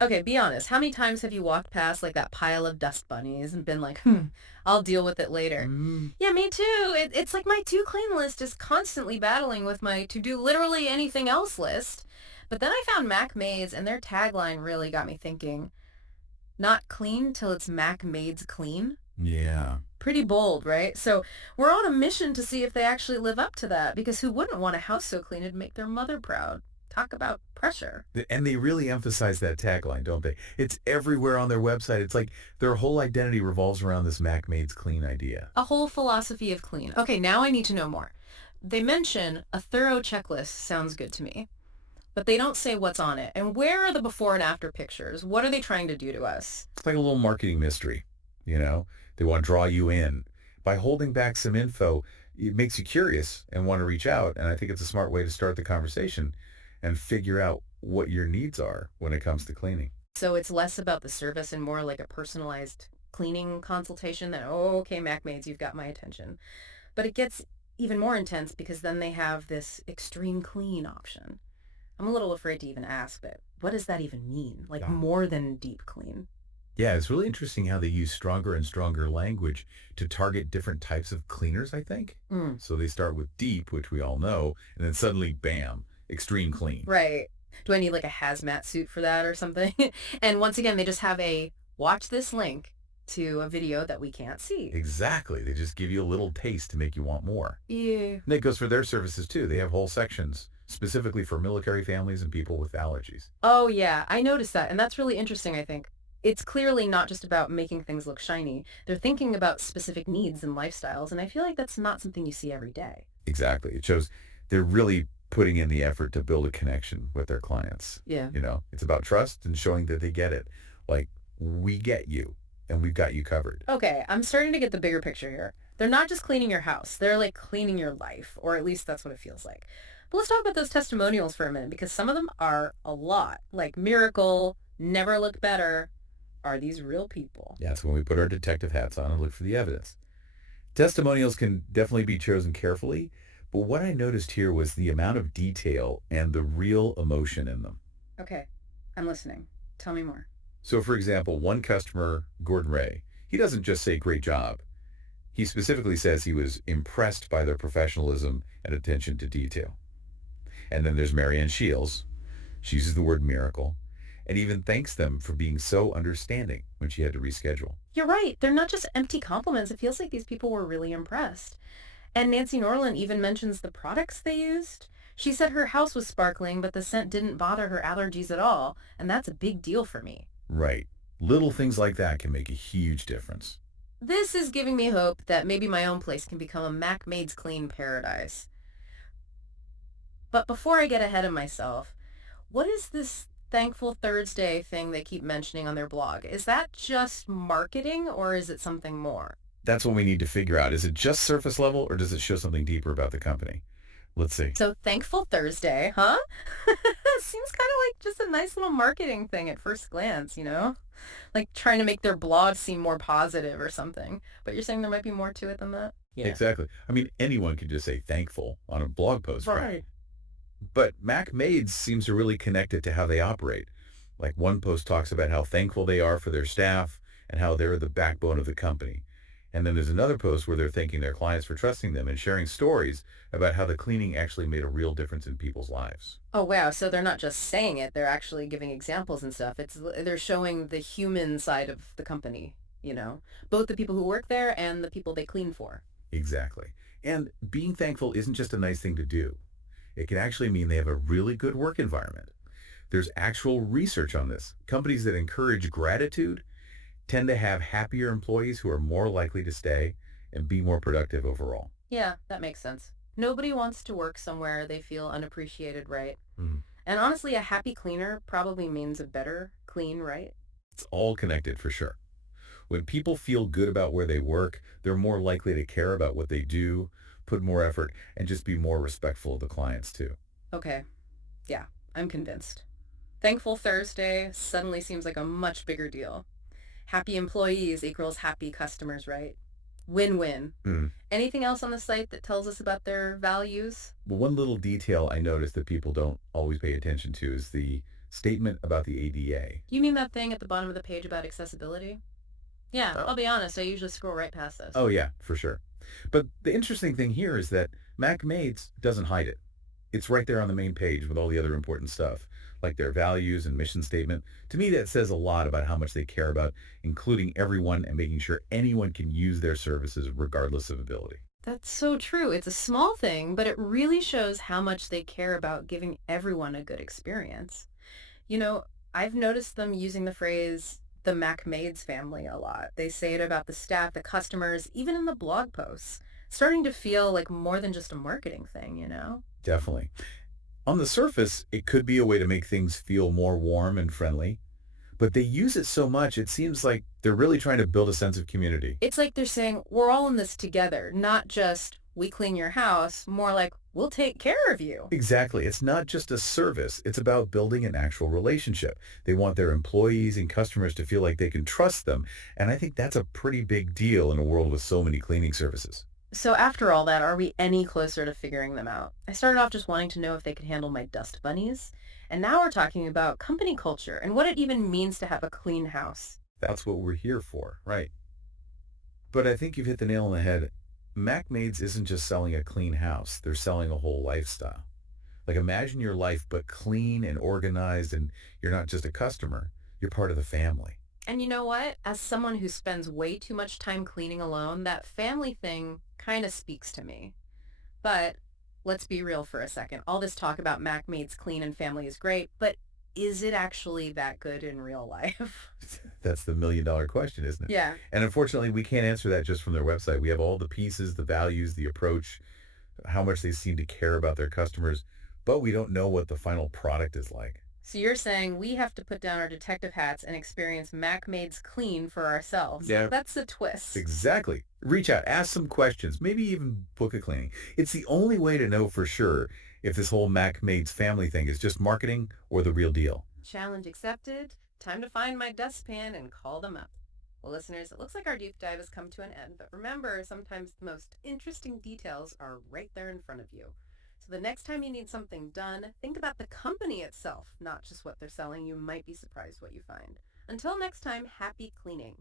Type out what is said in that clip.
Okay, be honest. How many times have you walked past like that pile of dust bunnies and been like, I'll deal with it later? Mm, Yeah, me too. It's like my to clean list is constantly battling with my to do literally anything else list. But then I found Mac Maids and their tagline really got me thinking. Not clean till it's Mac Maids clean. yeah. Pretty bold, right? So we're on a mission to see if they actually live up to that because who wouldn't want a house so clean it'd make their mother proud? Talk about pressure. And they really emphasize that tagline, don't they? It's everywhere on their website. It's like their whole identity revolves around this Mac Maids Clean idea. A whole philosophy of clean. Okay, now I need to know more. They mention a thorough checklist sounds good to me, but they don't say what's on it. And where are the before and after pictures? What are they trying to do to us? It's like a little marketing mystery, you know? They want to draw you in. By holding back some info, it makes you curious and want to reach out. And I think it's a smart way to start the conversation and figure out what your needs are when it comes to cleaning. So it's less about the service and more like a personalized cleaning consultation that, oh, okay, Mac Maids, you've got my attention. But it gets even more intense because then they have this extreme clean option. I'm a little afraid to even ask, but what does that even mean? Like Yeah. more than deep clean? Yeah, it's really interesting how they use stronger and stronger language to target different types of cleaners, I think. Mm, So they start with deep, which we all know, and then suddenly, bam, extreme clean. right. Do I need like a hazmat suit for that or something? And once again, they just have a watch this link to a video that we can't see. Exactly. They just give you a little taste to make you want more. Yeah. And that goes for their services too. They have whole sections specifically for military families and people with allergies. Oh, yeah, I noticed that. And that's really interesting, I think. It's clearly not just about making things look shiny. They're thinking about specific needs and lifestyles. And I feel like that's not something you see every day. Exactly. It shows they're really putting in the effort to build a connection with their clients. Yeah. It's about trust and showing that they get it. Like, we get you and we've got you covered. Okay, I'm starting to get the bigger picture here. They're not just cleaning your house, they're like cleaning your life, or at least that's what it feels like. But let's talk about those testimonials for a minute because some of them are a lot. Like Miracle, Never Looked Better. Are these real people? Yeah, so when we put our detective hats on and look for the evidence. Testimonials can definitely be chosen carefully, but what I noticed here was the amount of detail and the real emotion in them. Okay, I'm listening. Tell me more. So, for example, one customer, Gordon Ray, he doesn't just say great job. He specifically says he was impressed by their professionalism and attention to detail. And then there's Marianne Shields. She uses the word miracle and even thanks them for being so understanding when she had to reschedule. You're right. They're not just empty compliments. It feels like these people were really impressed. And Nancy Norland even mentions the products they used. She said her house was sparkling, but the scent didn't bother her allergies at all. And that's a big deal for me. Right. Little things like that can make a huge difference. This is giving me hope that maybe my own place can become a Mac Maids Clean paradise. But before I get ahead of myself, what is this Thankful Thursday thing they keep mentioning on their blog? Is that just marketing or is it something more? That's what we need to figure out. Is it just surface level or does it show something deeper about the company? Let's see. So Thankful Thursday, huh? Seems kind of like just a nice little marketing thing at first glance, you know? Like trying to make their blog seem more positive or something. But you're saying there might be more to it than that? Yeah. Exactly. I mean, anyone can just say thankful on a blog post, right? Right. But Mac Maids seems to really connect it to how they operate. Like one post talks about how thankful they are for their staff and how they're the backbone of the company. And then there's another post where they're thanking their clients for trusting them and sharing stories about how the cleaning actually made a real difference in people's lives. Oh wow, so they're not just saying it, they're actually giving examples and stuff. They're showing the human side of the company, you know, both the people who work there and the people they clean for. Exactly. And being thankful isn't just a nice thing to do. It can actually mean they have a really good work environment. There's actual research on this. Companies that encourage gratitude tend to have happier employees who are more likely to stay and be more productive overall. Yeah, that makes sense. Nobody wants to work somewhere they feel unappreciated, right? Mhm. And honestly, a happy cleaner probably means a better clean, right? It's all connected for sure. When people feel good about where they work, they're more likely to care about what they do, put more effort, and just be more respectful of the clients too. Okay, yeah, I'm convinced. Thankful Thursday suddenly seems like a much bigger deal. Happy employees equals happy customers, right? Win-win. Mm. Anything else on the site that tells us about their values? But one little detail I noticed that people don't always pay attention to is the statement about the ADA. You mean that thing at the bottom of the page about accessibility? Yeah, Oh, I'll be honest, I usually scroll right past this. oh yeah, for sure. But the interesting thing here is that Mac Maids doesn't hide it. It's right there on the main page with all the other important stuff, like their values and mission statement. To me, that says a lot about how much they care about including everyone and making sure anyone can use their services regardless of ability. That's so true. It's a small thing, but it really shows how much they care about giving everyone a good experience. You know, I've noticed them using the phrase the Mac Maids family a lot. They say it about the staff, the customers, even in the blog posts. Starting to feel like more than just a marketing thing, you know? Definitely. On the surface, it could be a way to make things feel more warm and friendly, but they use it so much, it seems like they're really trying to build a sense of community. It's like they're saying, we're all in this together, not just we clean your house, more like we'll take care of you. Exactly. It's not just a service. It's about building an actual relationship. They want their employees and customers to feel like they can trust them. And I think that's a pretty big deal in a world with so many cleaning services. So after all that, are we any closer to figuring them out? I started off just wanting to know if they could handle my dust bunnies, and now we're talking about company culture and what it even means to have a clean house. That's what we're here for, right? But I think you've hit the nail on the head. Mac Maids isn't just selling a clean house. They're selling a whole lifestyle. Like imagine your life, but clean and organized, and you're not just a customer. You're part of the family. And you know what? As someone who spends way too much time cleaning alone, that family thing kind of speaks to me. But let's be real for a second. All this talk about Mac Maid's clean and family is great, but is it actually that good in real life? That's the million-dollar question, isn't it? Yeah. And unfortunately, we can't answer that just from their website. We have all the pieces, the values, the approach, how much they seem to care about their customers, but we don't know what the final product is like. So you're saying we have to put down our detective hats and experience Mac Maid's clean for ourselves. Yeah, That's the twist. exactly. Reach out, ask some questions, maybe even book a cleaning. It's the only way to know for sure if this whole Mac Maids family thing is just marketing or the real deal. Challenge accepted. Time to find my dustpan and call them up. Well, listeners, it looks like our deep dive has come to an end, but remember, sometimes the most interesting details are right there in front of you. So the next time you need something done, think about the company itself, not just what they're selling. You might be surprised what you find. Until next time, happy cleaning.